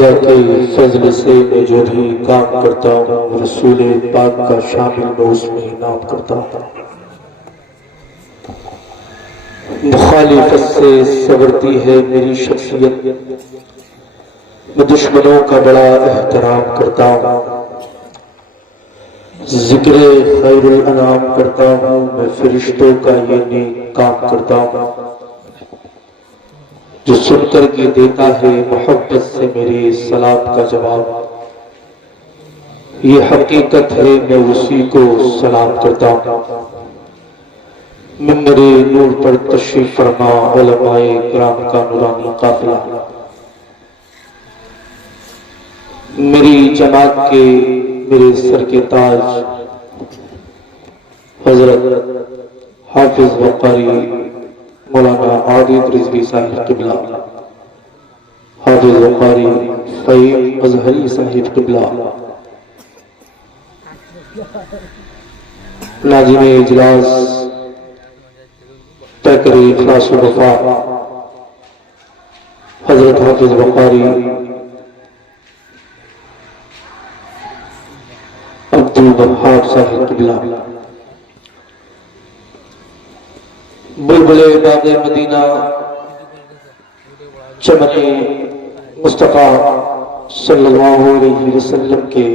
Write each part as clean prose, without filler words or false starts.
خدا کے فضل سے میں جو بھی کام کرتا ہوں رسول پاک کا شامل میں اس میں نام کرتا ہوں. مخالفت سے سنورتی ہے میری شخصیت، میں دشمنوں کا بڑا احترام کرتا ہوں. ذکر خیر الانام کرتا ہوں، میں فرشتوں کا یہ نیک کام کرتا ہوں. جو سن کر کے دیتا ہے محبت سے میرے سلام کا جواب، یہ حقیقت ہے میں اسی کو سلام کرتا ہوں. منبر نور پر تشریف فرما علماء کرام کا نورانی قافلہ، میری جماعت کے میرے سر کے تاج حضرت حافظ وقاری مولانا عابد رضوی صاحب قبلہ، حافظ وقاری فہیم اظہری صاحب قبلہ، ناظم اجلاس پیکر اخلاص و وفا حضرت حافظ وقاری عبد الوہاب صاحب قبلہ، بلبل باغ مدینہ چمن مصطفیٰ صلی اللہ علیہ وسلم کے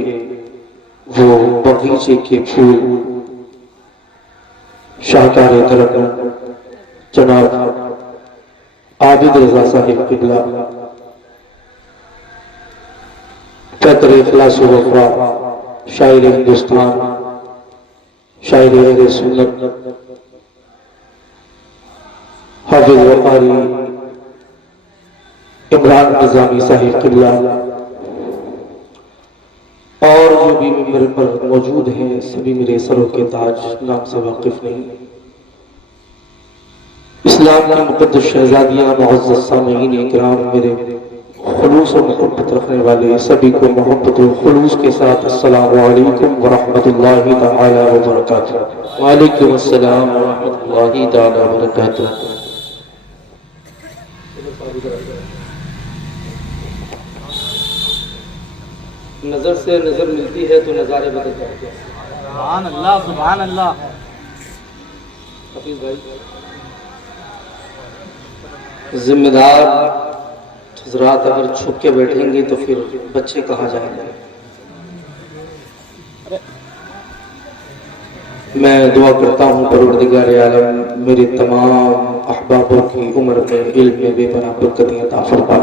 وہ بغیچے کے پھول، شاہکار درگاہ جناب عابد رضا صاحب قبلہ، پیکر اخلاص و وفا، شاعر ہندوستان، شاعر اہل سنت حافظ وقاری عمران نظامی صاحب قبلہ، اور جو بھی ممبر پر موجود ہیں سبھی میرے سروں کے تاج، نام سے واقف نہیں. اسلام کی مقدس شہزادیاں، معزز سامعین اکرام، میرے خلوص و محبت رکھنے والے سبھی کو محبت و خلوص کے ساتھ السلام علیکم ورحمۃ اللہ تعالی وبرکاتہ. وعلیکم السلام ورحمۃ اللہ تعالی وبرکاتہ. نظر سے نظر ملتی ہے تو نظارے بدل جاتے ہیں. سبحان اللہ سبحان اللہ. حفیظ بھائی، ذمہ دار حضرات اگر چھپ کے بیٹھیں گے تو پھر بچے کہاں جائیں گے؟ میں دعا کرتا ہوں پروردگار عالم میرے تمام احبابوں کی عمر میں علم میں بے پناہ برکتیں عطا فرما.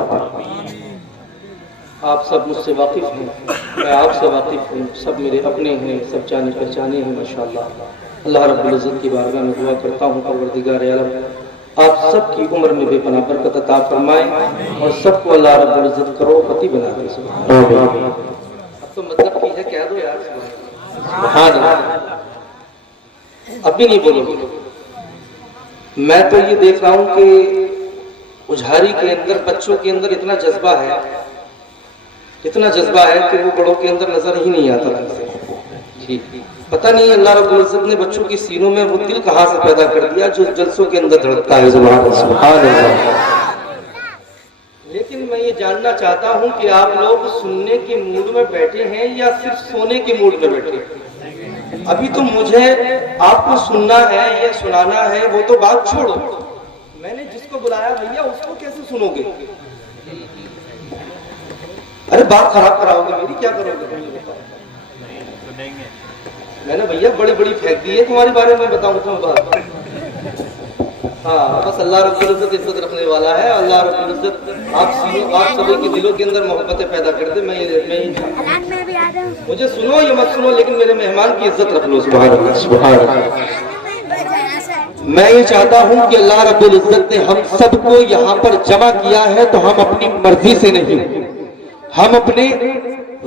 آپ سب مجھ سے واقف ہیں، میں آپ سے واقف ہوں، سب میرے اپنے ہیں، سب جانے پہچانے ہیں ماشاءاللہ. اللہ رب العزت کی بارگاہ میں دعا کرتا ہوں پروردگار عالم آپ سب کی عمر میں بے پناہ برکت عطا فرمائے اور سب کو اللہ رب العزت کروڑپتی بنا دے. اب تو مطلب کی ہے کہہ دو یار. سبحان اللہ. اب بھی نہیں بولو. میں تو یہ دیکھ رہا ہوں کہ اجھاری کے اندر بچوں کے اندر اتنا جذبہ ہے کہ وہ بڑوں کے اندر نظر ہی نہیں آتا. جی پتہ نہیں اللہ رب العزت نے بچوں کی سینوں میں وہ دل کہاں سے پیدا کر دیا جو جلسوں کے اندر دھڑکتا ہے. سبحان اللہ. لیکن میں یہ جاننا چاہتا ہوں کہ آپ لوگ سننے کے موڈ میں بیٹھے ہیں یا صرف سونے کے موڈ میں بیٹھے ہیں؟ ابھی تو مجھے آپ کو سننا ہے یا سنانا ہے وہ تو بات چھوڑو. میں نے جس کو بلایا بھیا اس کو کیسے سنو گے؟ ارے بات خراب کراؤ گے میری، کیا کرو گے؟ میں نے بھیا بڑی بڑی پھینک دی ہے تمہارے بارے میں، بتاؤں تمہیں بات. ہاں بس اللہ رب العزت عزت رکھنے والا ہے. اللہ رب العزت آپ سبھی کے دلوں کے اندر محبتیں پیدا کر دے. مجھے سنو یا مت سنو لیکن میرے مہمان کی عزت رکھ لو. سبحان اللہ سبحان اللہ. میں یہ چاہتا ہوں کہ اللہ رب العزت نے ہم سب کو یہاں پر جمع کیا ہے تو ہم اپنی مرضی سے نہیں، ہم اپنے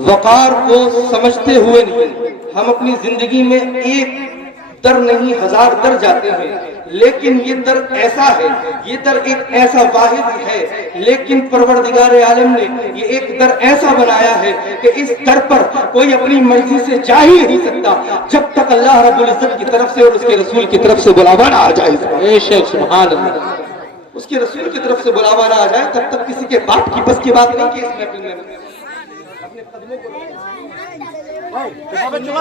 وقار کو سمجھتے ہوئے نہیں، ہم اپنی زندگی میں ایک در نہیں ہزار در جاتے ہیں، لیکن یہ در ایسا ہے، یہ در ایک ایسا واحد ہے، لیکن پروردگار عالم نے یہ ایک در ایسا بنایا ہے کہ اس در پر کوئی اپنی مرضی سے جا ہی نہیں سکتا جب تک اللہ رب العزت کی طرف سے اور اس کے رسول کی طرف سے بلاوا نہ آ جائے. سبحان اللہ. اس کے رسول کی طرف سے بلاوا نہ آ جائے تب تک کسی کے باپ کی بس کی بات نہیں کہ اس محفل میں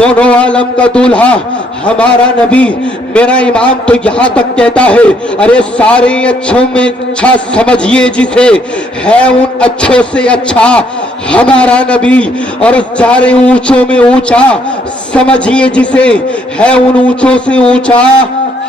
دونوں عالم کا دولہا ہمارا نبی میرا امام تو یہاں تک کہتا ہے ارے سارے اچھوں میں اچھا سمجھیے جسے ہے ان اچھوں سے اچھا ہمارا نبی، اور سارے اونچوں میں اونچا سمجھیے جسے ہے ان اونچوں سے اونچا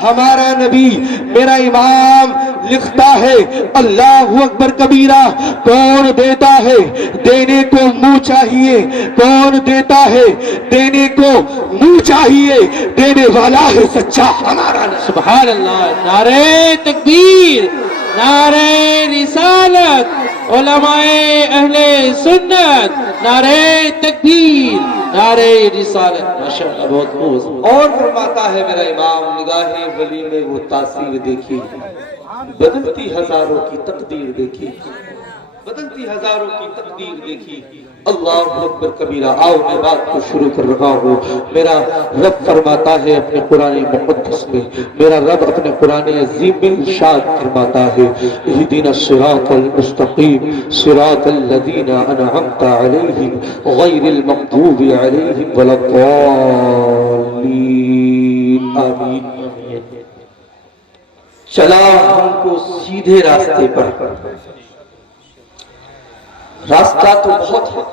ہمارا نبی۔ میرا امام لکھتا ہے اللہ اکبر کبیرہ، کون دیتا ہے دینے کو منہ چاہیے، کون دیتا ہے دینے کو منہ چاہیے، دینے والا ہے سچا ہمارا نبی۔ سبحان اللہ، نعرہ تکبیر، نعرہ رسالت، علماء اہل سنت، نعرہ تکبیر، نعرہ رسالت، ماشاءاللہ بہت خوب۔ اور فرماتا ہے میرا امام نگاہ ولی میں وہ تاثیر دیکھی، بدلتی ہزاروں کی تقدیر دیکھی، بدلتی ہزاروں کی تقدیر دیکھی۔ اللہ اکبر کبیرہ۔ آؤ میں بات کو شروع کر رہا ہوں۔ میرا رب فرماتا ہے اپنے قرآن مقدس میں، میرا رب اپنے قرآن عظیم میں ارشاد فرماتا ہے اہدنا الصراط المستقیم صراط الذین انعمت علیہم غیر المغضوب علیہم ولا الضالین، آمین۔ چلا ہم کو سیدھے راستے پر، راستہ تو بہت ہے،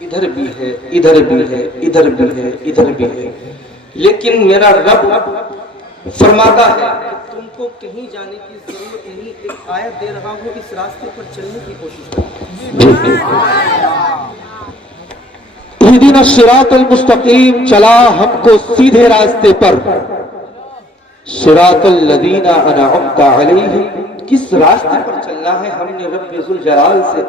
ادھر بھی ہے ادھر بھی ہے ادھر بھی ہے ادھر بھی ہے، لیکن میرا رب فرماتا ہے تم کو کہیں جانے کی ضرورت نہیں، ایک آیت دے رہا ہوں اس راستے پر چلنے کی کوشش کرو۔ اہدنا الصراط المستقیم، چلا ہم کو سیدھے راستے پر، صراط الذین انعمت علیہم، کس راستے پر چلنا ہے؟ ہم نے رب ذوالجلال سے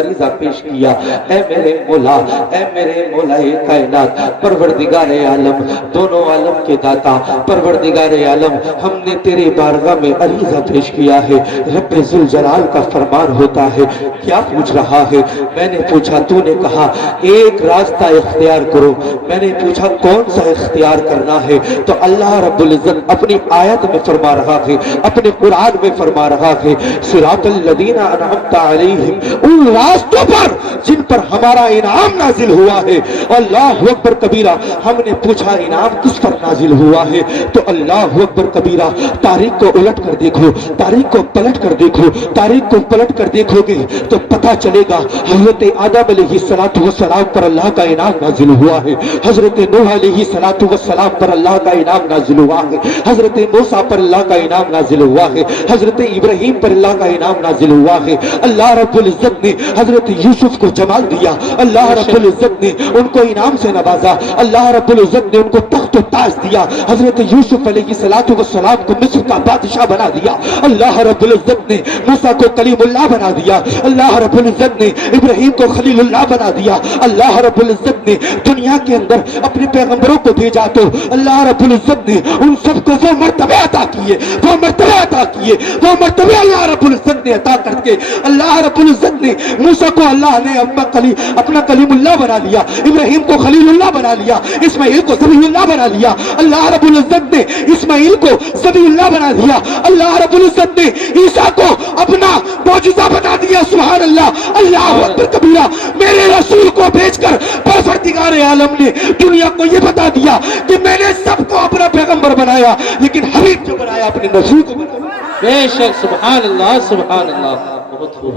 عریضہ پیش کیا، اے میرے مولا، اے میرے مولا کائنات، پروردگار عالم، دونوں عالم کے داتا، پروردگار عالم، ہم نے تیرے بارگاہ میں عریضہ پیش کیا ہے۔ رب ذوالجلال کا فرمان ہوتا ہے، کیا پوچھ رہا ہے؟ میں نے پوچھا، تو نے کہا ایک راستہ اختیار کرو۔ میں نے پوچھا کون سا اختیار کرنا ہے؟ تو اللہ رب العزت اپنی آیت میں فرما رہا ہے، اپنے قرآن میں فرما رہا ہے، صراط الذین انعمت علیہم، ان راستوں پر جن پر ہمارا انعام نازل ہوا ہے۔ اللہ اکبر کبیرہ۔ ہم نے پوچھا انعام کس پر نازل ہوا ہے؟ تو اللہ اکبر کبیرہ، تاریخ کو الٹ کر دیکھو، تاریخ کو پلٹ کر دیکھو، تاریخ کو پلٹ کر دیکھو گے تو پتہ چلے گا حضرت آدم علیہ السلام پر اللہ کا انعام نازل ہوا ہے، حضرت نوح علیہ السلام پر اللہ کا انعام نازل ہوا ہے، حضرت موسیٰ پر اللہ کا انعام نازل ہوا ہے، حضرت ابراہیم پر اللہ کا انعام نازل ہوا ہے۔ اللہ رب العزت نے حضرت یوسف کو جمال دیا، اللہ رب العزت نے ان کو انعام سے نوازا، اللہ رب العزت نے ان کو تخت و تاج دیا، حضرت یوسف علیہ السلام کو مصر کا بادشاہ بنا دیا، اللہ رب العزت نے موسیٰ کو کلیم اللہ بنا دیا، اللہ رب العزت نے ابراہیم کو خلیل اللہ بنا دیا، اللہ رب العزت نے دنیا کے اندر اپنے پیغمبروں کو بھیجا تو اللہ رب العزت نے ان سب کو وہ مرتبے عطا کیے، وہ مرتبے عطا کیے، وہ مرتبے اللہ رب العزت نے عطا کر کے اللہ رب العزت نے موسیٰ کو اللہ نے اپنا کلیم اللہ بنا لیا، ابراہیم کو خلیل اللہ بنا لیا، اسماعیل کو ذبیح اللہ بنا لیا، اللہ رب العزت نے اسماعیل کو ذبیح اللہ بنا دیا، اللہ رب العزت نے عیسیٰ کو اپنا معجزہ بنا دیا۔ سبحان اللہ، اللہ اکبر کبیرہ۔ میرے رسول کو بھیج کر پروردگار عالم نے دنیا کو یہ بتا دیا کہ میں نے سب کو اپنا پیغمبر بنایا، لیکن حبیب جو بنایا اپنے نبی کو بنایا۔ بے شک، سبحان اللہ، سبحان اللہ، بہت خوب۔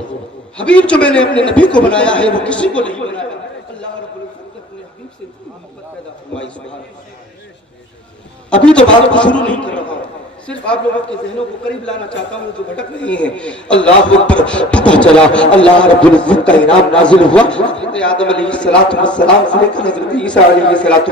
حبیب جو میں نے اپنے نبی کو بنایا ہے وہ کسی کو نہیں بنایا۔ اللہ رب العزت اپنے حبیب سے محبت پیدا فرمائی۔ سبحان اللہ۔ ابھی تو بات کو شروع نہیں کر رہا ہوں، صرف آپ لوگوں کے ذہنوں کو قریب لانا چاہتا ہوں جو بھٹک نہیں ہیں۔ اللہ اکبر۔ پتہ چلا اللہ رب العزت کا انعام نازل ہوا حضرت آدم علیہ السلام سے لے کر حضرت عیسیٰ علیہ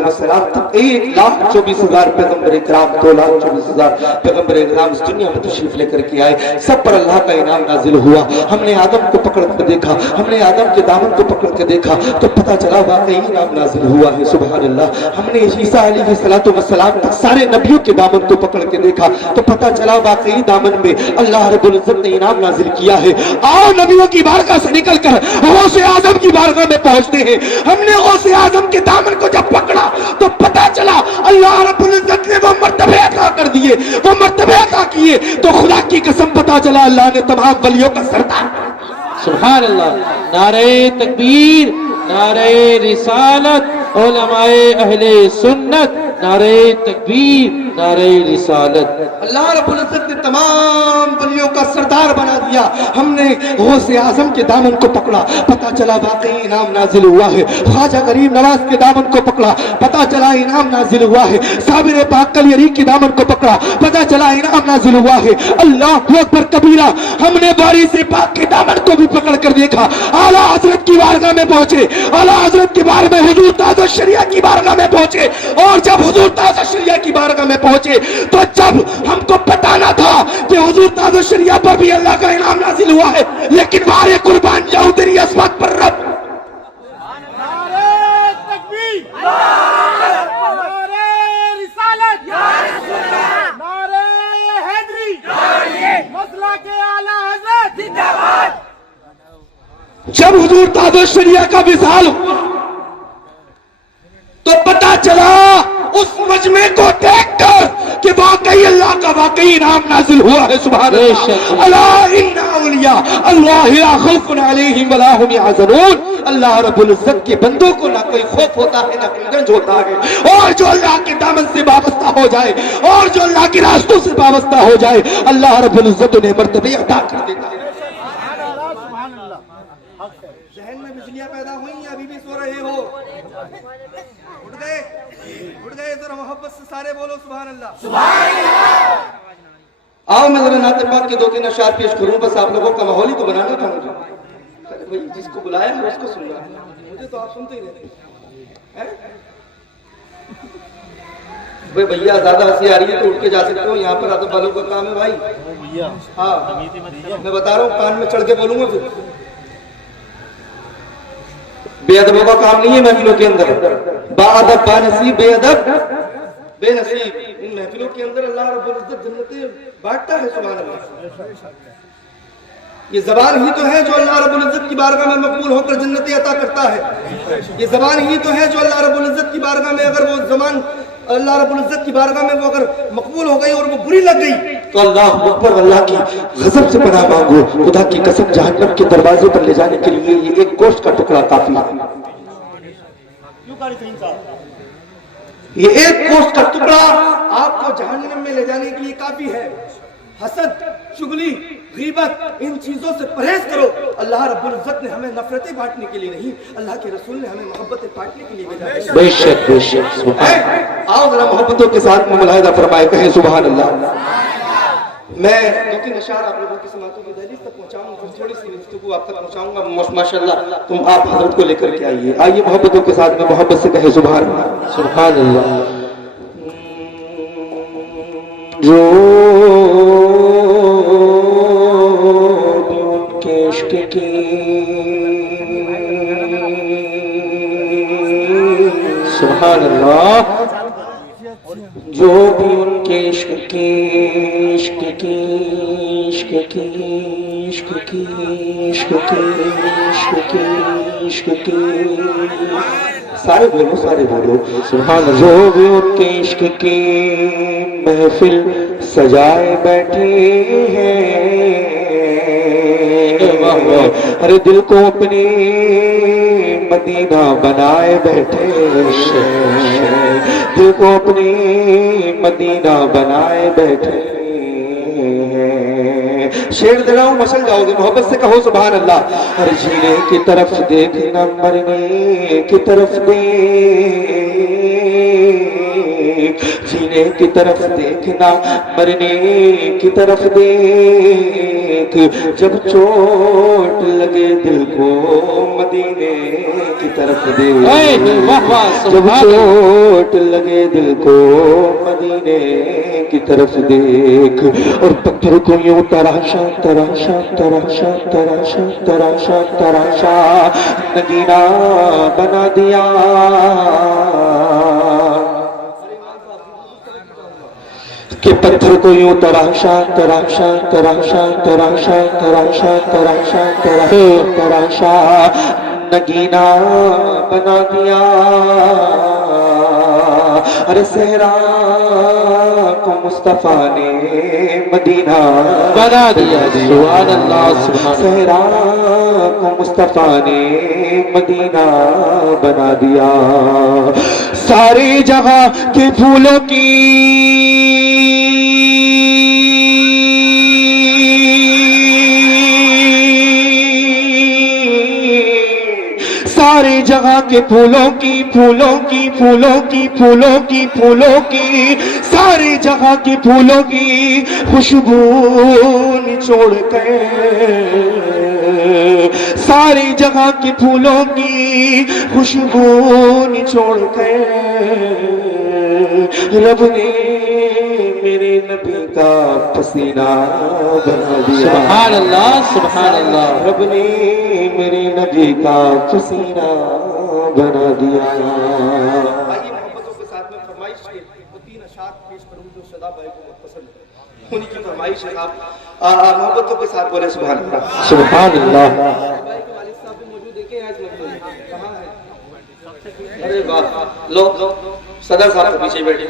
السلام تک 1,24,000 پیغمبر اکرام، 2,24,000 پیغمبر اکرام اس دنیا میں تشریف لے کر کے آئے، سب پر اللہ کا انعام نازل ہوا۔ ہم نے آدم کو پکڑ کر دیکھا، ہم نے آدم کے دامن کو پکڑ کے دیکھا تو پتہ چلا واقعی انعام نازل ہوا ہے۔ سبحان اللہ۔ ہم نے عیسیٰ علیہ السلام تک سارے نبیوں کے دامن کو پکڑ کے دیکھا تو پتہ چلا واقعی دامن میں اللہ رب العزت نے انعام نازل کیا ہے۔ آؤ نبیوں کی بارگاہ سے نکل کر غوث اعظم کی بارگاہ میں پہنچتے ہیں۔ ہم نے غوث اعظم کے دامن کو جب پکڑا تو پتہ چلا اللہ رب العزت نے وہ مرتبے عطا کر دیے، وہ مرتبے عطا کیے تو خدا کی قسم پتہ چلا اللہ نے تمام ولیوں کا سردار۔ سبحان اللہ، نعرہ تکبیر، نعرہ رسالت، علماء اہل سنت، نعرہ تکبیر، نعرہ رسالت۔ اللہ رب العزت نے تمام ولیوں کا سردار بنا دیا۔ ہم نے غوث اعظم کے دامن کو پکڑا، پتہ چلا واقعی انعام نازل ہوا ہے۔ خواجہ غریب نواز کے دامن کو پکڑا، پتہ چلا انعام نازل ہوا ہے۔ صابر پاک کلی علی کے دامن کو پکڑا، پتہ چلا انعام نازل ہوا ہے۔ اللہ اکبر کبیرہ۔ ہم نے باری سے پاک کے دامن کو بھی پکڑ کر دیکھا۔ اعلیٰ حضرت کی بارگاہ میں پہنچے، اعلیٰ حضرت کی بارگاہ میں حضور تاج الشریعہ کی بارگاہ میں پہنچے، اور جب حضور تاج الشریعہ کی بارگاہ میں پہنچے تو جب ہم کو پتہ نہ تھا کہ حضور تاج الشریعہ پر بھی اللہ کا انعام نازل ہوا ہے، لیکن بارے قربان جاؤں تیری عصمت پر رب۔ جب حضور تاج الشریعہ کا وصال ہوا تو پتہ چلا اس مجمع کو دیکھ کر کہ واقعی اللہ کا واقعی انعام نازل ہوا ہے۔ سبحان اللہ۔ الا ان اولیاء اللہ لا خوف علیہم ولا هم يحزنون۔ اللہ رب العزت کے بندوں کو نہ کوئی خوف ہوتا ہے نہ کوئی رنج ہوتا ہے، اور جو اللہ کے دامن سے وابستہ ہو جائے اور جو اللہ کے راستوں سے وابستہ ہو جائے، اللہ رب العزت انہیں مرتبے عطا کر دیتا ہے۔ ذہن میں بجلیاں پیدا ہوئی ہیں، ابھی بھی سو رہے ہو؟ اٹھ گئے ذرا محبت سے سارے بولو سبحان اللہ، سبحان اللہ۔ آؤ میں ذرا نعت پاک کے 2-3 اشعار پیش کروں، بس آپ لوگوں کا ماحول ہی تو بنانا تھا مجھے۔ جس کو بلایا ہے اس کو سن رہا ہے، مجھے تو آپ سنتے ہی رہتے ہیں۔ بھائی بھیا زیادہ ہنسی آ رہی ہے تو اٹھ کے جا سکتے ہو، یہاں پر ادب والوں کا کام ہے بھائی۔ ہاں میں بتا رہا ہوں، کان میں چڑھ کے بولوں گا پھر۔ بے ادبوں کا کام نہیں ہے محفلوں کے اندر، با ادب با نصیب، بے ادب بے نصیب۔ ان محفلوں کے اندر اللہ رب العزت جنتیں بانٹتا ہے، سبحان اللہ۔ یہ زبان ہی تو ہے جو اللہ رب العزت کی بارگاہ میں مقبول ہو کر جنتیں عطا کرتا ہے۔ یہ زبان ہی تو ہے جو اللہ رب العزت کی بارگاہ میں اگر وہ زبان اللہ رب العزت کی بارگاہ میں وہ اگر مقبول ہو گئی اور وہ بری لگ گئی تو اللہ اکبر، اللہ کی غضب سے پناہ مانگو۔ خدا کی قسم جہنم کے دروازے پر لے جانے کے لیے یہ ایک گوشت کا ٹکڑا کافی ہے۔ یہ ایک گوشت کا ٹکڑا آپ کو جہنم میں لے جانے کے لیے کافی ہے۔ حسد، چغلی، غیبت، ان چیزوں سے پرہیز کرو۔ اللہ رب العزت نے ہمیں نفرتیں بانٹنے کے لیے نہیں، اللہ کے رسول نے ہمیں محبتیں بانٹنے کے لیے بھیجا ہے۔ بے شک بے شک۔ آؤ ذرا محبتوں کے ساتھ ملاحظہ فرمائے، کہیں سبحان اللہ۔ میں 2-3 اشعار آپ لوگوں کی سماعتوں کی دہلیز تک پہنچاؤں گا، پھر تھوڑی سی گفتگو آپ تک پہنچاؤں گا۔ ماشاءاللہ تم آپ حضرت کو لے کر کے آئیے، آئیے محبتوں کے ساتھ میں محبت سے کہیں سبحان اللہ، سبحان اللہ۔ جو بھی ان کے عشق کی سبحان اللہ، جو بھی ان کے عشق کی عشق کی عشق کی عشق کی عشق کی عشق کی عشق کی، سارے بولو سارے بولو سبحان اللہ۔ جو بھی ان کے عشق کی محفل سجائے بیٹھے ہیں، ہر دل کو اپنی مدینہ بنائے بیٹھے ہیں، دل کو اپنی مدینہ بنائے بیٹھے ہیں۔ شیر دلاؤں مشل جاؤ گے، محبت سے کہو سبحان اللہ۔ ہر جینے کی طرف دیکھنا، مرنے کی طرف دیکھ، جینے کی طرف دیکھنا، مرنے کی طرف دیکھ، جب چوٹ لگے دل کو مدینے کی طرف دیکھ، جب چوٹ لگے دل کو مدینے کی طرف دیکھ، اور پتھر کو یوں تراشا تراشا تراشا تراشا تراشا تراشا نگینہ بنا دیا، کہ پتھر کو یوں تراشا تراشا تراشا تراشا تراشا تراشا تراشا تراشا نگینہ بنا دیا، ارے صحرا کو مصطفیٰ نے مدینہ بنا دیا سبحان اللہ سبحان صحرا کو مصطفیٰ نے مدینہ بنا دیا ساری جگہ کے پھولوں کی ساری جگہ کے پھولوں کی ساری جگہ کے پھولوں کی خوشبو نچوڑ کر ساری جگہ کے پھولوں کی خوشبو نچوڑ کر رب نے میرے نبی کا پسینہ بنا دیا سبحان اللہ رب نے میرے نبی کا پسینہ بنا دیا آئیے محبتوں کے ساتھ میں فرمائش کے وہ 3 اشعار پیش کروں جو شدا بھائی کو بہت پسند ہے انہی کی فرمائش ہے آپ محبتوں کے ساتھ بولے سبحان اللہ سبحان اللہ بھائی کے والد صاحب بھی موجود دیکھیں آج مجھے کہاں ہے ارے واہ لو صدر صاحب کے پیچھے بیٹھے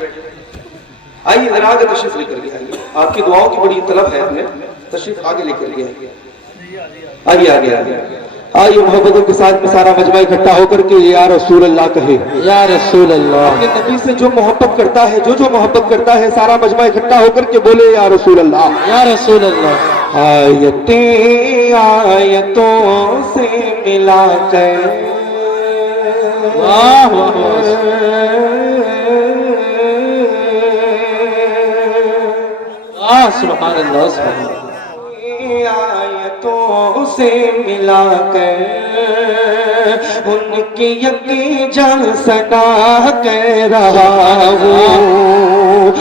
آئیے ذرا آگے تشریف لے کر کے آئیے آپ کی دعاؤں کی بڑی طلب ہے ہمیں تشریف آگے لے کر کے آئیے آئیے محبتوں کے ساتھ میں سارا مجمع اکٹھا ہو کر کے یا رسول اللہ کہے یا رسول اللہ اپنے نبی سے جو محبت کرتا ہے جو محبت کرتا ہے سارا مجمع اکٹھا ہو کر کے بولے یا رسول اللہ یا رسول اللہ آیتوں سے ملا کر واہ واہ سبحان اللہ سبحان اللہ آیتوں سے ملا کر ان کی یقین جان سنا کہہ رہا ہوں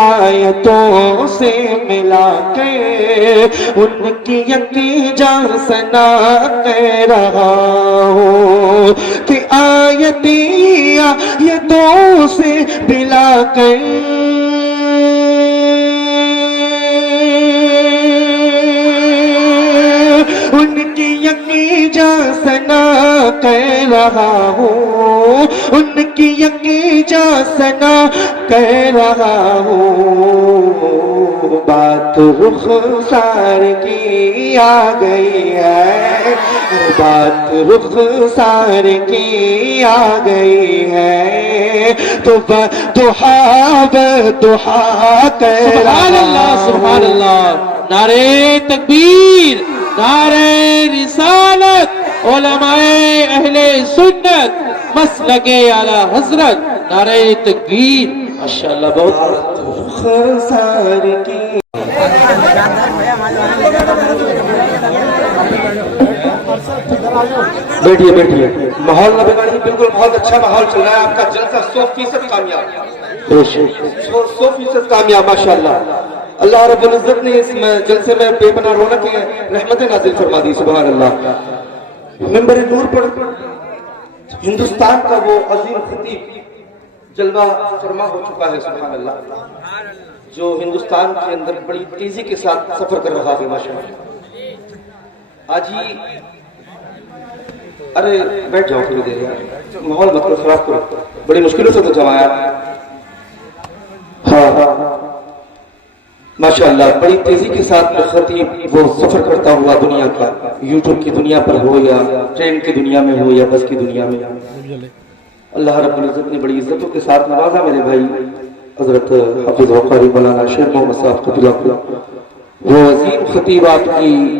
آیتوں سے ملا کر ان کی یقین جان سنا کہہ رہا ہوں کہ آیتوں سے ملا کر ان کی یقین جان سنا کہہ رہا ہوں ان کی یقین جان سنا کہہ رہا ہوں بات رخسار کی آ گئی ہے بات رخسار کی آ گئی ہے تو دحا کہہ سبحان اللہ سبحان اللہ نعرہ تکبیر نعرہ رسالت علماء اہل سنت مسلک اعلی حضرت نعرہ تکبیر ماشاءاللہ بہت رخسار کی بیٹھیے ماحول نہ بگاڑیے بالکل بہت اچھا ماحول چل رہا ہے آپ کا جلسہ 100% کامیاب 100% کامیاب ماشاءاللہ اللہ رب العزت نے اس جلسے میں بے پناہ رونق رحمت نازل فرما دی سبحان اللہ منبر نور پر ہندوستان کا وہ عظیم خطیب جلوہ فرما ہو چکا ہے سبحان اللہ جو ہندوستان کے اندر بڑی تیزی کے ساتھ سفر کر رہا ہے ماشاءاللہ آج ہی ارے بیٹھ جاؤ تھوڑی دیر یار ماحول مت کرو خراب کرو بڑی مشکلوں سے تو جمایا ہاں ماشاءاللہ بڑی تیزی کے ساتھ میں خطیب وہ سفر کرتا ہوا دنیا کا یوٹیوب کی دنیا پر ہو یا ٹرین کی دنیا میں ہو یا بس کی دنیا میں اللہ رب العزت نے بڑی عزتوں کے ساتھ نوازا میرے بھائی حضرت حافظ وقاری مولانا شیخ محمد صاحب قبلہ وہ عظیم خطیب آپ کی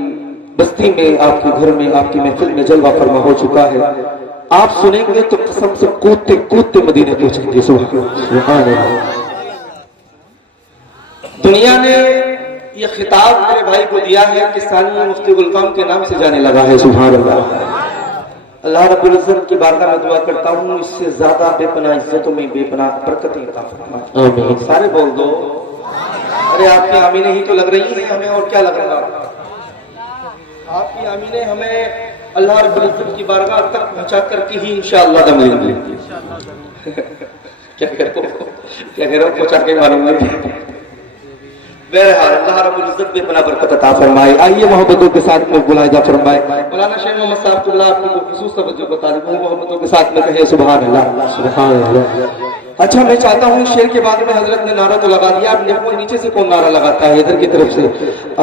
بستی میں آپ کے گھر میں آپ کی محفل میں جلوہ فرما ہو چکا ہے آپ سنیں گے تو قسم سے کودتے کودتے مدینے پہنچیں گے سبحان اللہ دنیا نے یہ خطاب میرے بھائی کو دیا ہے کہ ثانی مفتی گلفام کے نام سے جانے لگا ہے سبحان اللہ اللہ رب العزت کی بارگاہ میں دعا کرتا ہوں اس سے زیادہ بے پناہ عزتوں میں بے پناہ برکتیں عطا فرمائے آمین سارے بول دو ارے آپ کی آمینیں ہی تو لگ رہی ہیں ہمیں اور کیا لگ رہا آپ کی آمینیں ہمیں اللہ رب العزت کی بارگاہ تک پہنچا کر کے ہی انشاءاللہ دم لیں گے کیا کہہ رہا ہوں پہنچا کے مانیں گے بہرحال اللہ رب العزت بے پناہ برکت عطا فرمائے. آئیے محبتوں کے ساتھ میں ملاحظہ فرمائے. مولانا شیخ محمد صاحب اللہ آپ کی خصوص توجہ کو طالب ہوں محبتوں کے ساتھ میں کہے سبحان اللہ سبحان اللہ. اچھا میں چاہتا ہوں شعر کے بعد میں حضرت نے نعرہ تو لگا دیا, اب نیچے سے کون نعرہ لگاتا ہے ادھر کی طرف سے؟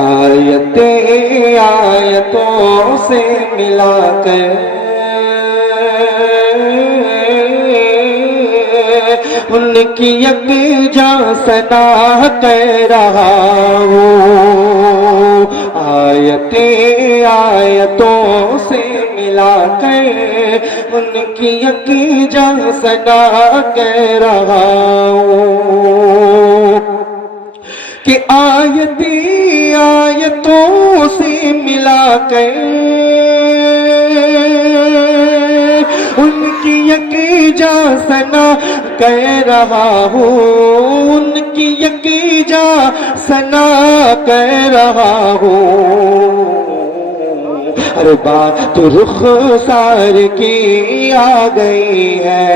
آیتیں آیتوں سے ملا کر ان کی یکجا ثنا کہہ رہا ہوں. آیتیں آیتوں سے ملا کر ان کی یکجا ثنا کہہ رہا ہوں کہ آیتیں آیتوں سے ملا کر ان کی یکجا ثنا کہہ رہا ہوں. ان کی یکجا ثنا کہہ رہا ہوں. ارے بات رخسار کی آ گئی ہے,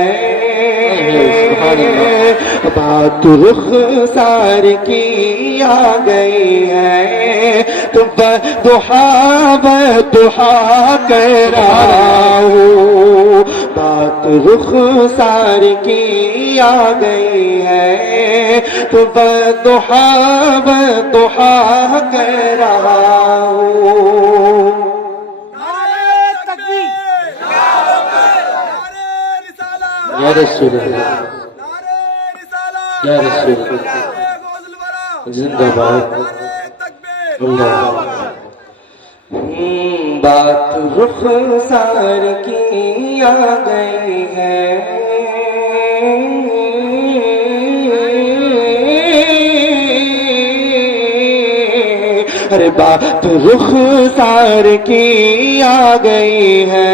بات رخسار کی آ گئی ہے, تو بدحا بدحا کہہ رہا ہوں. بات رخسار کی آ گئی ہے, تو بدحا بدحا کہہ رہا ہوں. یا رسول اللہ یا رسول اللہ زندہ باد اللہ. بات رخسار کی آ گئی ہے, ارے بات رخسار کی آ گئی ہے,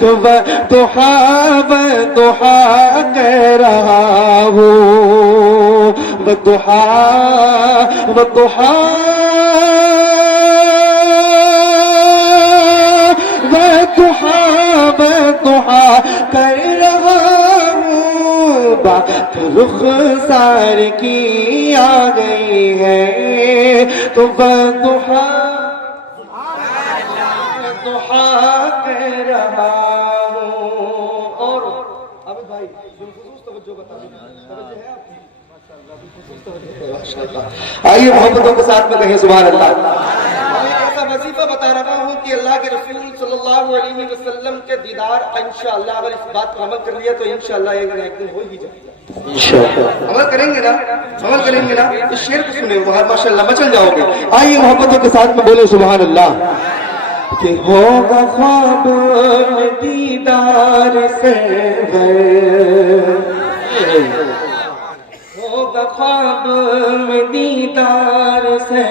تو بدحا بدحا کہہ رہا ہوں. بدحا بدحا بدحا بدحا کہہ رہا ہوں. بات رخسار کی آ گئی ہے, تو بدحا بدحا کہہ رہا ہوں. اور اب بھائی خصوص توجہ بتا دیں, توجہ ہے آپ کی ماشاءاللہ. آئیے محبتوں کے ساتھ میں کہیں سبحان اللہ. ایسا وظیفہ بتا رہا ہوں کہ اللہ کے رسول صلی اللہ علیہ وسلم کے دیدار انشاءاللہ اگر اس بات پر عمل کر لیا تو انشاءاللہ ایک دن ہو ہی جائے گا. عمل کریں گے نا, عمل کریں گے نا. اس شعر کو سنیں ماشاءاللہ مچل جاؤ گے. آئیے محبتوں کے ساتھ میں بولے سبحان اللہ. کہ ہوگا خواب میں دیدار سے ہوگا خواب میں دیدار سے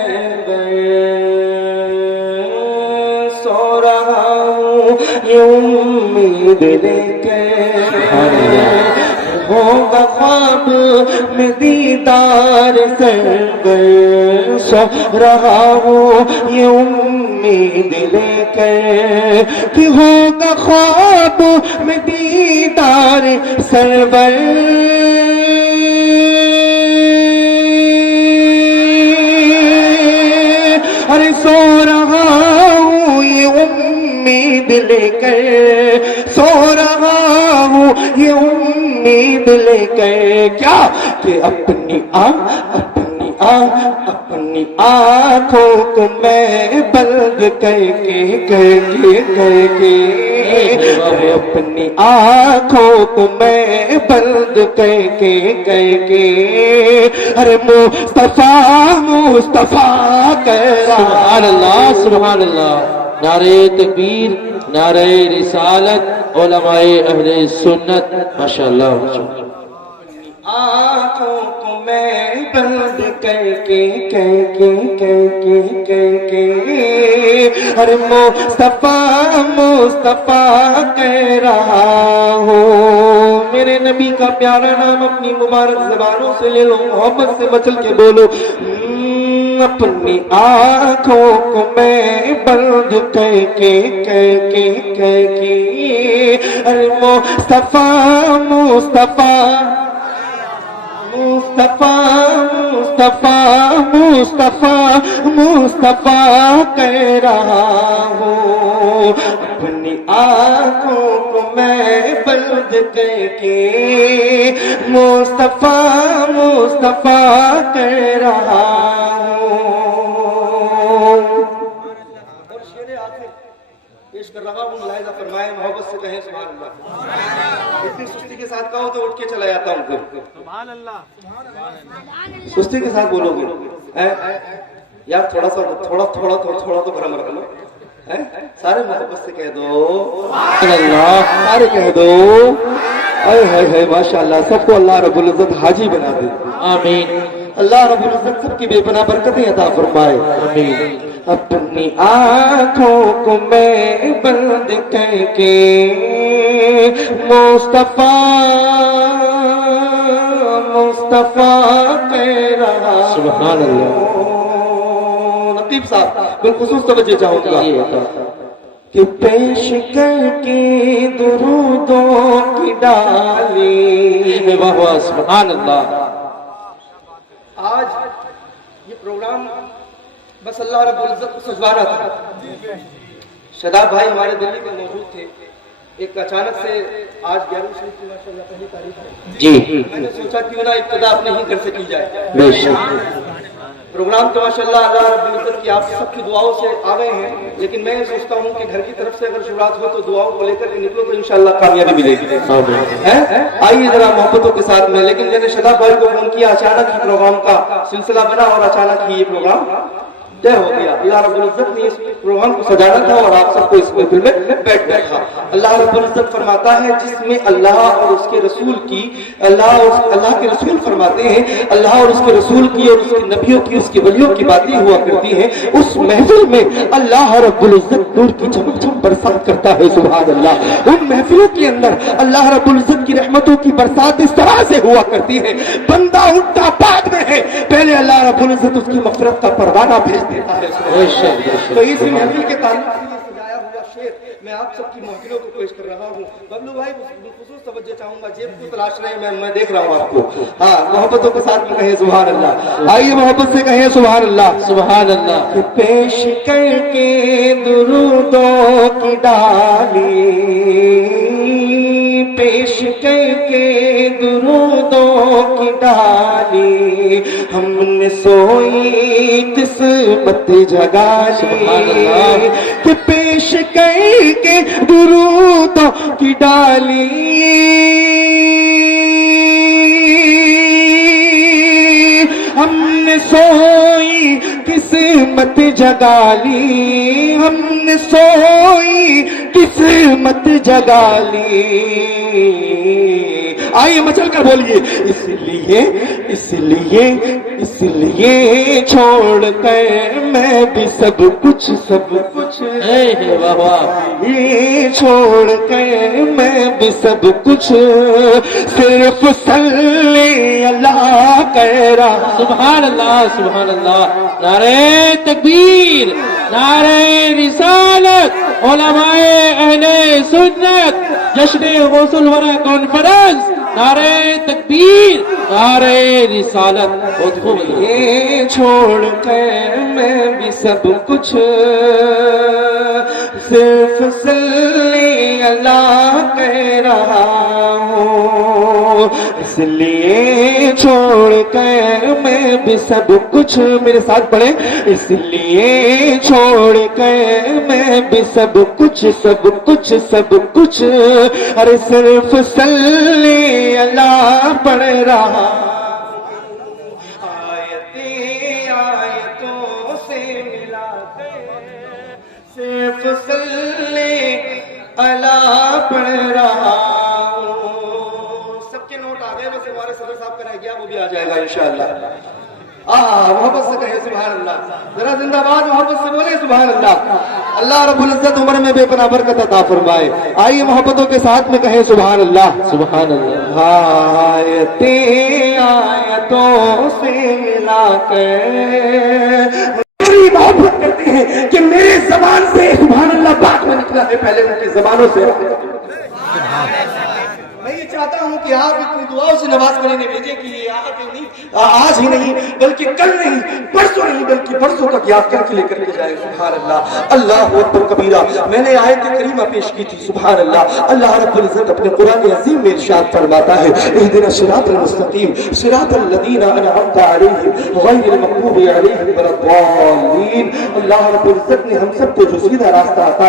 سو رہا ہوں یہ امید لے کے. ہوگا خواب میں دیدار سے سو رہا ہوں یہ امید لے کے, کہ ہوگا خواب میں دیدار سرور. ارے سو رہا ہوں یہ امید لے کر, سو رہا ہوں یہ امید لے کر. کیا کہ اپنی آنکھوں کو میں بند کر کے اپنی آنکھوں کو میں بند کر کے ارے مصطفیٰ مصطفیٰ کہہ رہا. سبحان اللہ سبحان اللہ. نعرہ تکبیر, نعرہ رسالت, علماء اہل سنت ماشاءاللہ. آنکھوں کو میں بند کر کے ہر مصطفیٰ مصطفیٰ کہہ رہا ہوں. میرے نبی کا پیارا نام اپنی مبارک زبانوں سے لے لو, محبت سے مچل کے بولو. اپنی آنکھوں کو میں بند کر کے ہر مصطفیٰ مصطفیٰ مصطفیٰ مصطفیٰ مصطفیٰ مصطفیٰ کہہ رہا ہوں، اپنی آنکھوں کو میں بند کر کے مصطفیٰ مصطفیٰ کہہ رہا ہوں۔ اور شعر آخر پیش کر رہا ہوں، ملاحظہ فرمائے، محبت سے کہیں سبحان اللہ۔ اتنی سستی کے ساتھ کہو تو اٹھ کے چلا جاتا ہوں پھر۔ سبحان اللہ، سستی کے ساتھ بولو گے یار، تھوڑا تو برہم رکھ لو، سارے محبت سے کہہ دو سبحان اللہ، سارے کہہ دو اے ہے ماشاء اللہ۔ سب کو اللہ رب العزت حاجی بنا دے، آمین۔ اللہ رب العزت سب کی بے پناہ برکتیں عطا فرمائے، آمین۔ اپنی آنکھوں کو میں بند کر کے مصطفیٰ مصطفیٰ کہہ رہا، سبحان اللہ۔ نقیب صاحب بالخصوص توجہ چاہوں گا کہ پیش کر کے درودوں کی ڈالی، واہ واہ سبحان اللہ۔ آج یہ پروگرام بس اللہ رب العزت کو سجوانا تھا۔ شاداب بھائی ہمارے دلی میں موجود تھے، ایک اچانک سے آج 11 شریف کی ماشاءاللہ پہلی تاریخ ہے جی، میں نے سوچا کیوں نہ ابتدا اپنے ہی گھر سے کی جائے۔ بے شک پروگرام تو ماشاءاللہ اللہ رب العزت کی آپ سب کی دعاؤں سے آ گئے ہیں، لیکن میں سوچتا ہوں کہ گھر کی طرف سے اگر شروعات ہو تو دعاؤں کو لے کر کے نکلو تو انشاءاللہ کامیابی ملے گی۔ آئیے ذرا محبتوں کے ساتھ میں۔ لیکن میں نے شاداب بھائی کو فون کیا، اچانک ہی پروگرام کا سلسلہ بنا اور اچانک ہی یہ پروگرام طے ہو گیا۔ اللہ رب العزت نے اس پروگرام کو سجانا تھا اور آپ سب کو اس محفل میں بیٹھنا تھا۔ اللہ رب العزت فرماتا ہے جس میں اللہ اور اس کے رسول کی، اللہ کے رسول فرماتے ہیں اللہ اور اس کے رسول کی اور اس کے نبیوں کی، اس کے ولیوں کی باتیں ہوا کرتی ہیں، اس محفل میں اللہ رب العزت نور کی چمچم برسات کرتا ہے، سبحان اللہ۔ ان محفلوں کے اندر اللہ رب العزت کی رحمتوں کی برسات اس طرح سے ہوا کرتی ہے، بندہ اٹھتا بعد میں ہے، پہلے اللہ رب العزت اس کی مغفرت کا پروانہ بھیج دیتا ہے۔ تو اس محفل کے تعلق سے سجایا ہوا شعر میں آپ سب کی محفلوں کو پیش کر رہا ہوں۔ ببلو بھائی بالخصوص توجہ چاہوں گا، جیب کو تلاش رہے ہیں، میں دیکھ رہا ہوں آپ کو، ہاں محبتوں کے ساتھ میں کہیں سبحان اللہ۔ آئیے محبت سے کہیں سبحان اللہ، سبحان اللہ۔ پیش کر کے درودوں کی ڈالی، پیش کر کے درودوں کی ڈالی، ہم نے سوئی قسمت جگا لی، کہ پیش کر کے درودوں کی ڈالی، ہم نے سوئی قسمت جگا لی، ہم نے سوئی قسمت جگا لی۔ آئیے مچل کر بولیے، اس لیے چھوڑ کر میں بھی سب کچھ یہ چھوڑ کر میں بھی سب کچھ صرف صلی اللہ کہہ رہا، سبحان اللہ سبحان اللہ۔ نعرہ تکبیر، نعرہ رسالت، علماء اہل سنت، جشن غوث الورا کانفرنس، نعرہ تکبیر، نعرہ رسالت۔ یہ چھوڑ کر میں بھی سب کچھ صرف صلی اللہ کہہ رہا ہوں، اس لیے چھوڑ کر میں بھی سب کچھ، میرے ساتھ پڑھیں، اس لیے چھوڑ کر میں بھی سب کچھ ارے صرف صلی اللہ پڑھ رہا، آیتوں سے ملا کر صرف صلی اللہ پڑھ رہا ہوں۔ سب کے نوٹ آ گئے، بس ہمارے صدر صاحب کا رہ گیا، وہ بھی آ جائے گا انشاءاللہ۔ محبت سے کہیں سبحان اللہ، ذرا زندہ باد محبت سے بولے سبحان اللہ۔ اللہ رب العزت عمر میں بے پناہ برکت عطا فرمائے۔ آئیے محبتوں کے ساتھ میں کہیں سبحان اللہ، سبحان اللہ۔ آیتوں سے ملا کر محبت کرتے ہیں کہ میرے زبان سے سبحان اللہ بات میں نکلا ہے، پہلے ان کی زبانوں سے۔ میں یہ چاہتا ہوں کہ آپ اتنی دعاؤں سے نواز کریں، بھیجے کہ راحتیں نہیں آج ہی نہیں بلکہ کل نہیں پرسوں نہیں بلکہ برسوں تک یاد کر کے لے کر کے جائے. سبحان اللہ. اللہ اکبر کبیرہ. میں نے آیت کریمہ پیش کی تھی. سبحان اللہ. اللہ رب العزت اپنے قرآن عظیم میں ارشاد فرماتا ہے اہدنا الصراط المستقیم صراط الذین انعمت علیہم غیر المغضوب علیہم ولا الضالین. اللہ رب العزت نے ہم سب کو جو سیدھا راستہ عطا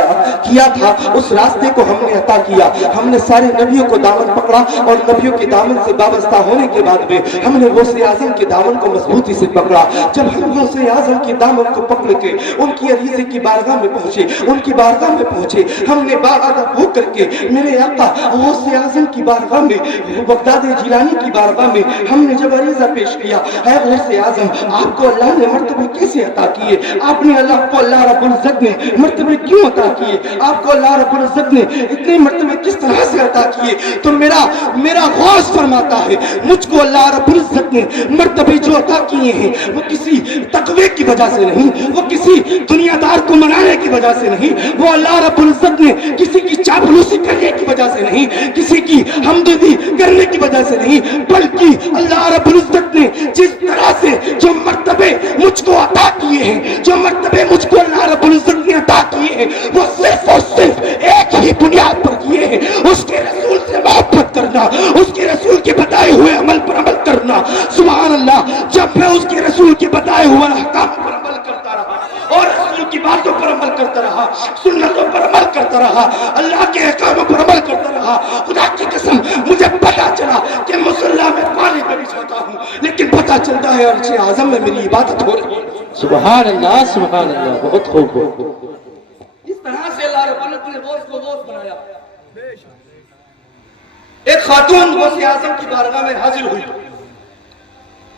کیا تھا اس راستے کو ہم نے عطا کیا. ہم نے سارے نبیوں کو دامن پکڑا اور نبیوں کے دامن سے وابستہ ہونے کے بعد میں ہم نے غوث اعظم کے دامن کو مضبوطی سے پکڑا. جب ہم غوث اعظم کے دامن کو پکڑ کے ان کی عریضے کی بارگاہ میں پہنچے ان کی بارگاہ میں پہنچے ہم نے باادب ہو کر کے میرے آقا غوث اعظم کی بارگاہ میں بغداد جیلانی کی بارگاہ میں ہم نے جب عریضہ پیش کیا اے غوث اعظم آپ کو اللہ نے مرتبے کیسے عطا کیے؟ آپ نے اللہ کو اللہ رب العزت نے مرتبے کیوں عطا کیے؟ آپ کو اللہ رب العزت نے اتنے مرتبے کس طرح سے عطا کیے؟ تو میرا غوث فرماتا ہے مجھ کو اللہ رب العزت نے مرتبے جو عطا کیے ہیں وہ کسی تقوی کی وجہ سے نہیں, وہ کسی دنیا دار کو منانے کی وجہ سے نہیں, وہ اللہ رب العزت نے کسی کی چاپلوسی کرنے کی وجہ سے نہیں, کسی کی ہمدردی کرنے کی وجہ سے نہیں, بلکہ اللہ رب العزت نے جس طرح سے جو مرتبے مجھ کو عطا کیے ہیں, جو مرتبے مجھ کو اللہ رب العزت نے عطا کیے ہیں وہ صرف اور صرف ایک ہی بنیاد پر کیے ہیں, اس کے رسول سے محبت کرنا, اس کے رسول کے بتائے ہوئے عمل پر عمل کرنا. سبحان اللہ. جب میں اس کے رسول کے بتائے ہوئے احکام پر عمل کرتا رہا اور رسول کی باتوں پر عمل کرتا رہا, سنتوں پر عمل کرتا رہا, اللہ کے احکاموں پر عمل کرتا رہا, خدا کی قسم مجھے پتا چلا کہ مصلی میں پانی پہ بچھاتا ہوں لیکن پتا چلتا ہے عرش اعظم میں میری عبادت ہو رہی ہے. سبحان اللہ سبحان اللہ. بہت خوب. اس طرح سے اللہ رب العزت نے غوث کو غوث بنایا. ایک خاتون غوث اعظم کی بارگاہ میں حاضر ہوئی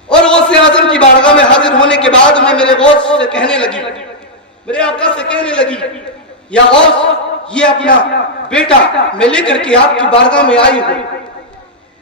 اور غوث اعظم کی بارگاہ میں حاضر ہونے کے بعد میں میرے غوث سے کہنے لگی, میرے آقا سے کہنے لگی یا غوث یہ اپنا بیٹا میں لے کر کے آپ کی بارگاہ میں آئی ہوں,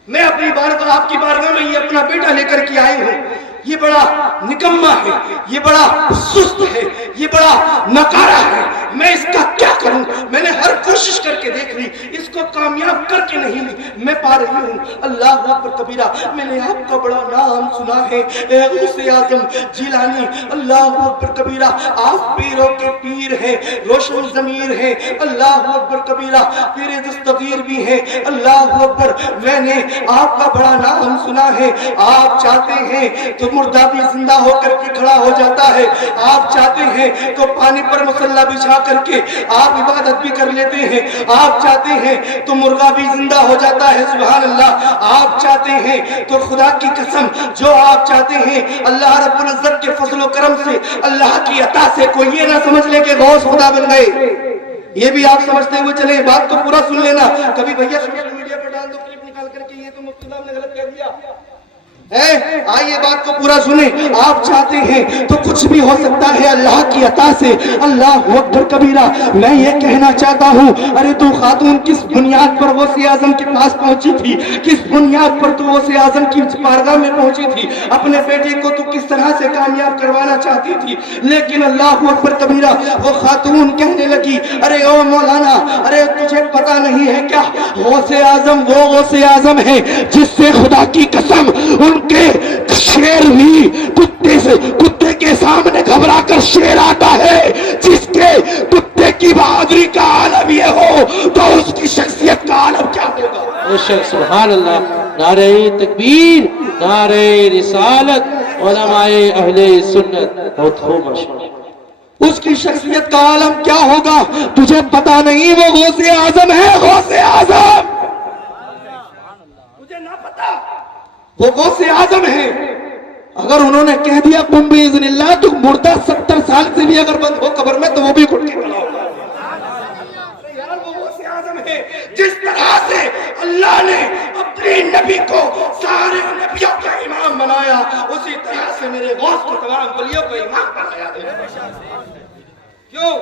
میں اپنی بارگاہ آپ کی بارگاہ میں یہ اپنا بیٹا لے کر کے آئی ہوں, یہ بڑا نکمہ ہے, یہ بڑا سست ہے, یہ بڑا نکارا ہے, میں اس کا کیا کروں؟ میں نے ہر کوشش کر کے دیکھ لی, اس کو کامیاب کر کے نہیں لی میں پا رہی ہوں. اللہ اکبر کبیرہ. میں نے آپ کا بڑا نام سنا ہے اے غوث اعظم جیلانی. اللہ اکبر کبیرہ. آپ پیروں کے پیر ہیں, روشن ضمیر ہیں. اللہ اکبر کبیرہ. پیر دستگیر بھی ہیں. اللہ اکبر. میں نے آپ کا بڑا نام سنا ہے. آپ چاہتے ہیں تو مردہ بھی زندہ ہو کر کے کھڑا ہو جاتا ہے, آپ چاہتے ہیں تو پانی پر مصلی بچھا کر کے آپ عبادت بھی کر لیتے ہیں, آپ چاہتے ہیں تو مرغا بھی زندہ ہو جاتا ہے. سبحان اللہ. آپ چاہتے ہیں تو خدا کی قسم جو آپ چاہتے ہیں اللہ رب العزت کے فضل و کرم سے اللہ کی عطا سے کوئی یہ نہ سمجھ لے کہ غوث خدا بن گئے. یہ بھی آپ سمجھتے ہوئے چلیں, بات تو پورا سن لینا. کبھی بھیا سوشل میڈیا پر ڈال دو کلپ نکال کر کے یہ تو مفتی صاحب نے غلط کہہ دیا. آئیے بات کو پورا سنیں. آپ چاہتے ہیں تو کچھ بھی ہو سکتا ہے اللہ کی عطا سے. اللہ اکبر کبیرہ. میں یہ کہنا چاہتا ہوں ارے تو خاتون کس بنیاد پر غوث اعظم کے پاس پہنچی تھی, کس بنیاد پر تو غوث اعظم کی بارگاہ میں پہنچی تھی, اپنے بیٹے کو تو کس طرح سے کامیاب کروانا چاہتی تھی. لیکن اللہ اکبر کبیرہ وہ خاتون کہنے لگی ارے او مولانا, ارے تجھے پتا نہیں ہے کیا غوث اعظم وہ غوث اعظم ہے جس سے خدا کی قسم ان کے شیر بھی کتے کے سامنے گھبرا کر شیر آتا ہے. جس کے کتے کی بہادری کا عالم یہ ہو تو اس کی شخصیت کا عالم کیا ہوگا. سبحان اللہ. نعرہ تکبیر, نعرہ رسالت, علماء اہل سنت. بہت خوب ماشاءاللہ. اس کی شخصیت کا عالم کیا ہوگا تجھے پتا نہیں. وہ غوث اعظم ہے, غوث اعظم. تجھے نہ پتا وہ غوث اعظم ہے. اگر انہوں نے کہہ دیا قم باذن اللہ تو مردہ 70 سال سے بھی اگر بند ہو قبر میں تو وہ بھی گھٹ کے کھڑا ہوگا. یار وہ غوث اعظم ہے جس طرح سے اللہ نے اپنے نبی کو سارے نبیوں کا امام بنایا, اسی طرح سے میرے غوث کو تمام ولیوں کو امام بنایا. کیوں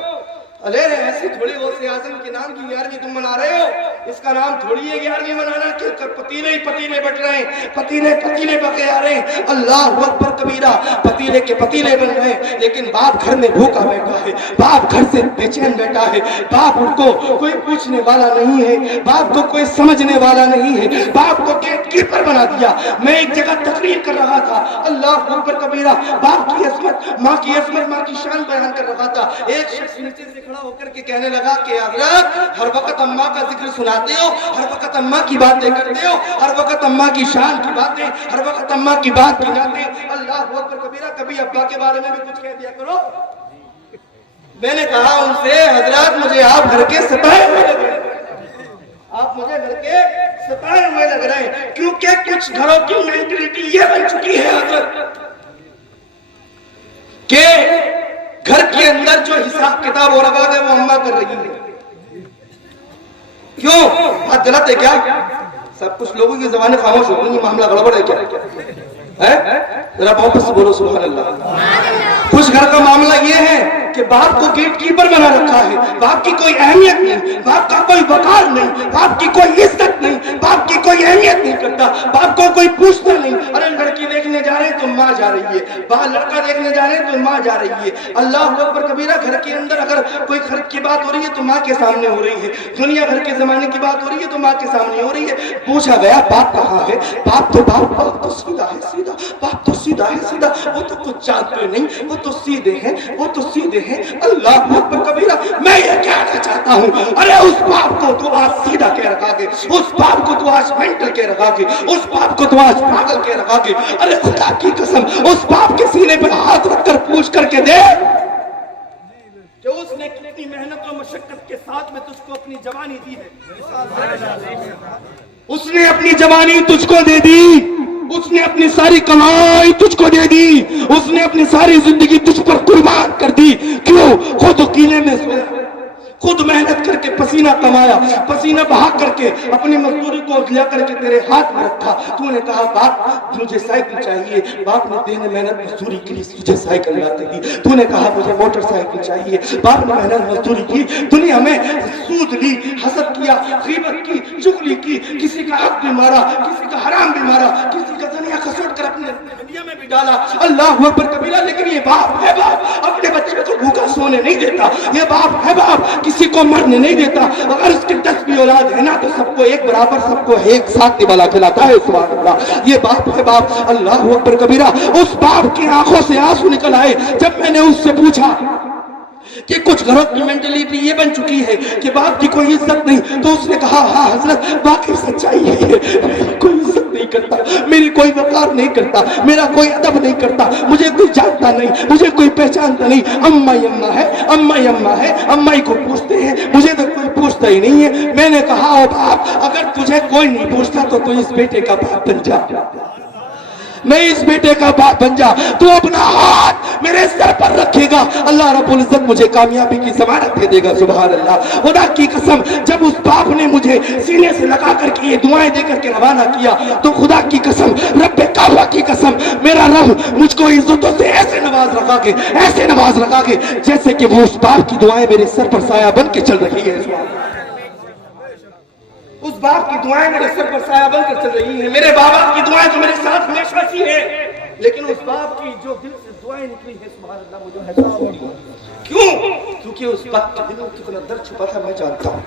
ارے ایسی تھوڑی غوث اعظم کے نام کی 11ویں تم منا رہے ہو. اس کا نام تھوڑی ہے 11ویں منانا کہ پتیلے ہی پتیلے بٹ رہے ہیں، پتیلے پتیلے بکے آ رہے ہیں، اللہ اکبر کبیرہ، پتیلے کے پتیلے بن رہے ہیں، لیکن باپ گھر میں بھوکا بیٹھا ہے، باپ گھر سے بے چین بیٹھا ہے، باپ ان کو کوئی پوچھنے والا نہیں ہے، باپ کو کوئی سمجھنے والا نہیں ہے، باپ کو گیٹ کیپر بنا دیا۔ میں ایک جگہ تقریر کر رہا تھا، اللہ اکبر کبیرہ، باپ کی عظمت، ماں کی عظمت، ماں کی شان بیان کر رہا تھا۔ ایک شخص نیچے سے کھڑا ہو کر کے کہنے لگا کہ حضرت ہر وقت اماں کا ذکر سناتے ہو، ہر وقت اماں کی باتیں کرتے ہو، ہر وقت اماں کی شان کی باتیں، ہر وقت اماں کی بات کی جاتے ہیں، اللہ اکبر کبیرہ، کبھی ابا کے بارے میں بھی کچھ کہہ دیا کرو۔ میں نے کہا ان سے حضرات مجھے آپ گھر کے ستائے ہوئے لگ رہے ہیں، آپ مجھے گھر کے ستائے ہوئے لگ رہے ہیں، کیونکہ کچھ گھروں کی مینٹلٹی یہ بن چکی ہے حضرت کہ گھر کے اندر جو حساب کتاب ہو رہا ہے وہ اماں کر رہی ہے۔ کیوں؟ بات غلط ہے کیا؟ سب کچھ لوگوں کی زبانیں خاموش ہو گئی، یہ معاملہ گڑبڑ ہے کیا؟ ذرا محبت سے بولو سبحان اللہ۔ کچھ گھر کا معاملہ یہ ہے کہ باپ کو گیٹ کیپر بنا رکھا ہے، باپ کی کوئی اہمیت نہیں، باپ کا کوئی وقار نہیں، باپ کی کوئی عزت نہیں، باپ کی کوئی اہمیت نہیں کرتا، باپ کو کوئی پوچھتا نہیں۔ ارے لڑکی دیکھنے جا رہے ہیں تو ماں جا رہی ہے، باہر لڑکا دیکھنے جا رہے ہیں تو ماں جا رہی ہے۔ اللہ اکبر کبیرہ، گھر کے اندر اگر کوئی خرچ کی بات ہو رہی ہے تو ماں کے سامنے ہو رہی ہے، دنیا بھر کے زمانے کی بات ہو رہی ہے تو ماں کے سامنے ہو رہی ہے۔ پوچھا گیا باپ کہاں ہے؟ باپ تو سیدھا ہے، سیدھا باپ تو سیدھا ہے، سیدھا، وہ تو کچھ جانتے نہیں، وہ تو سیدھے ہیں، وہ تو سیدھے ہیں۔ اللہ اکبر کبیرہ، میں یہ کہنا چاہتا ہوں، ارے اس باپ کو تو آج سیدھا کہہ رکھا گے، اس باپ کو تو آج مینٹل کہہ رکھا گے، اس باپ کو تو آج پاگل کہہ رکھا گے۔ ارے خدا کی قسم، اس باپ کے سینے پر ہاتھ رکھ کر پوچھ کر کے دے کہ اس نے کتنی محنت و مشقت کے ساتھ میں تجھ کو اپنی جوانی دی ہے، اس نے اپنی جوانی تجھ کو دے دی، اس نے اپنی ساری کمائی تجھ کو دے دی، اس نے اپنی ساری زندگی تجھ پر قربان کر دی۔ کیوں؟ خود قلعے میں سویا، خود محنت کر کے پسینہ کمایا، پسینہ بہا کر کے اپنی مزدوری کو لیا کر کے تیرے ہاتھ میں رکھا۔ تو نے کہا باپ مجھے سائیکل چاہیے، باپ نے تیرے محنت مزدوری کے لیے تجھے سائیکل لا کے دی۔ تو نے کہا مجھے موٹر سائیکل چاہیے، باپ نے محنت مزدوری کی، دنیا میں سود لی، حسد کیا، غیبت کی، چغلی کی، کسی کا حق بھی مارا، کسی کا حرام بھی مارا، کسی کا زنیہ کسوٹ کر اپنے دنیا میں بھی ڈالا۔ اللہ اکبر کبیرہ، لیکن یہ باپ ہے، باپ اپنے بچے کو بھوکا سونے نہیں دیتا، یہ باپ ہے، باپ کسی کو مرنے نہیں دیتا۔ اگر اس کے 10 بھی اولاد ہے نا تو سب کو ایک برابر، سب کو ایک ساتھ نوالا کھلاتا ہے، سبحان اللہ۔ یہ باپ ہے، باپ۔ اللہ اکبر کبیرہ، اس باپ کی آنکھوں سے آنسو نکل آئے جب میں نے اس سے پوچھا کہ کچھ گھروں کی مینٹلیٹی یہ بن چکی ہے کہ باپ کی کوئی عزت نہیں، تو اس نے کہا ہاں حضرت واقعی سچائی ہے، میری کوئی عزت نہیں کرتا، میری کوئی وقار نہیں کرتا، میرا کوئی ادب نہیں کرتا، مجھے کوئی جانتا نہیں، مجھے کوئی پہچانتا نہیں۔ امائی اماں ہے، امائی اماں ہے، امائی کو پوچھتے ہیں، مجھے تو کوئی پوچھتا ہی نہیں ہے۔ میں نے کہا او باپ، اگر تجھے کوئی نہیں پوچھتا تو اس بیٹے کا باپ بن جا، میں اس بیٹے کا باپ بن جا، تو اپنا ہاتھ میرے سر پر رکھے گا، اللہ رب العزت مجھے کامیابی کی ضمانت دے دے گا، سبحان اللہ۔ خدا کی قسم، جب اس باپ نے مجھے سینے سے لگا کر کے یہ دعائیں دے کر کے روانہ کیا تو خدا کی قسم، رب کعبہ کی قسم، میرا رب مجھ کو عزتوں سے ایسے نواز رکھا کہ ایسے نواز رکھا کہ جیسے کہ وہ اس باپ کی دعائیں میرے سر پر سایہ بن کے چل رہی ہے۔ اس باپ کی دعائیں میرے سر پر سایہ بن کر چل رہی ہیں، میرے بابا کی دعائیں تو میرے ساتھ ہمیشہ سی ہے، لیکن اس باپ کی جو دل سے دعائیں نکلی ہیں سبحان اللہ مجھے احساس ہوا۔ کیوں؟ کیونکہ اس باپ کے دل میں کتنا درد چھپا تھا میں جانتا ہوں،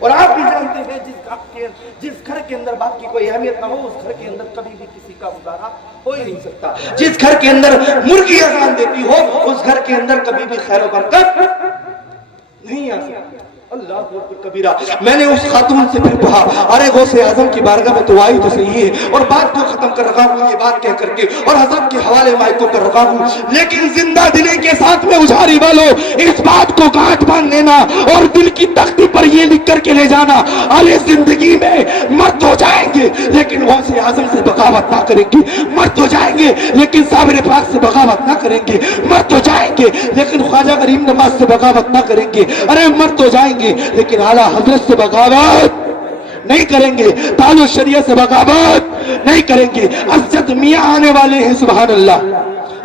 اور آپ بھی جانتے ہیں جس گھر کے اندر باپ کی کوئی اہمیت نہ ہو اس گھر کے اندر کبھی بھی کسی کا گزارا ہو ہی نہیں سکتا۔ جس گھر کے اندر مرغی اذان دیتی ہو اس گھر کے اندر کبھی بھی خیر و برکت نہیں آ سکتی۔ اللہ اکبر کبیرہ، میں نے اس خاتون سے پھر کہا ارے غوث اعظم کی بارگاہ میں تو آئی تو صحیح ہے، اور بات کو ختم کر رکھا ہوں یہ بات کہہ کر کے، اور حضرت کے حوالے مائک کو کر رکھا ہوں، لیکن زندہ دلی کے ساتھ میں اجھاری والو اس بات کو گانٹھ باندھ لینا اور دل کی تختی پر یہ لکھ کر کے لے جانا، ارے زندگی میں مرد ہو جائیں گے لیکن غوث اعظم سے بغاوت نہ کریں گے، مرد ہو جائیں گے لیکن صابر پاک سے بغاوت نہ کریں گے، مرد ہو جائیں گے لیکن خواجہ غریب نواز سے بغاوت نہ کریں گے، ارے مرد ہو جائیں گے لیکن اعلیٰ حضرت سے بغاوت نہیں کریں گے، تعلق شریعت سے بغاوت نہیں کریں گے۔ اسجد میاں آنے والے ہیں سبحان اللہ،